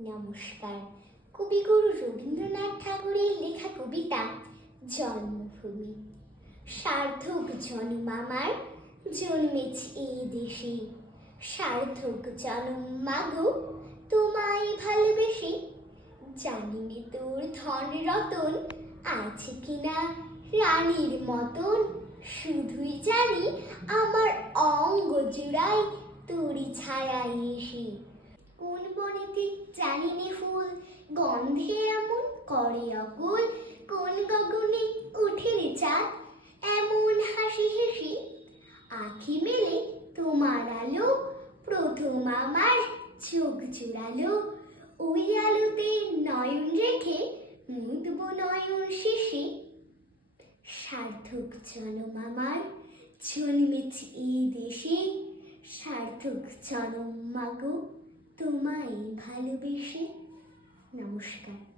নমস্কার। কবিগুরু রবীন্দ্রনাথ ঠাকুরের লেখা কবিতা জন্মভূমি। সার্থক জন্ম আমার, জন্মেছি এই দেশে। সার্থক জন্ম মাগো, তোমায় ভালোবেসে। জানিনি তোর ধন রতন আছে কিনা রানীর মতন। শুধুই জানি আমার অঙ্গ জুড়াই তোরই ছায়া এসে। কোন বনেতে ফুল গন্ধে এমন করে অকুল কোন গগনে উঠে রে চাঁদ এমন হাসি হেসে আখি মেলে তোমার আলো, প্রথম আমার চোখ জুড়ালো। ওই আলোতে নয়ন রেখে মুদব নয়ন শেষে সার্থক জনম আমার জন্মেছি এই দেশে সার্থক জনম মাগো, তোমায় ভালোবেসে নমস্কার।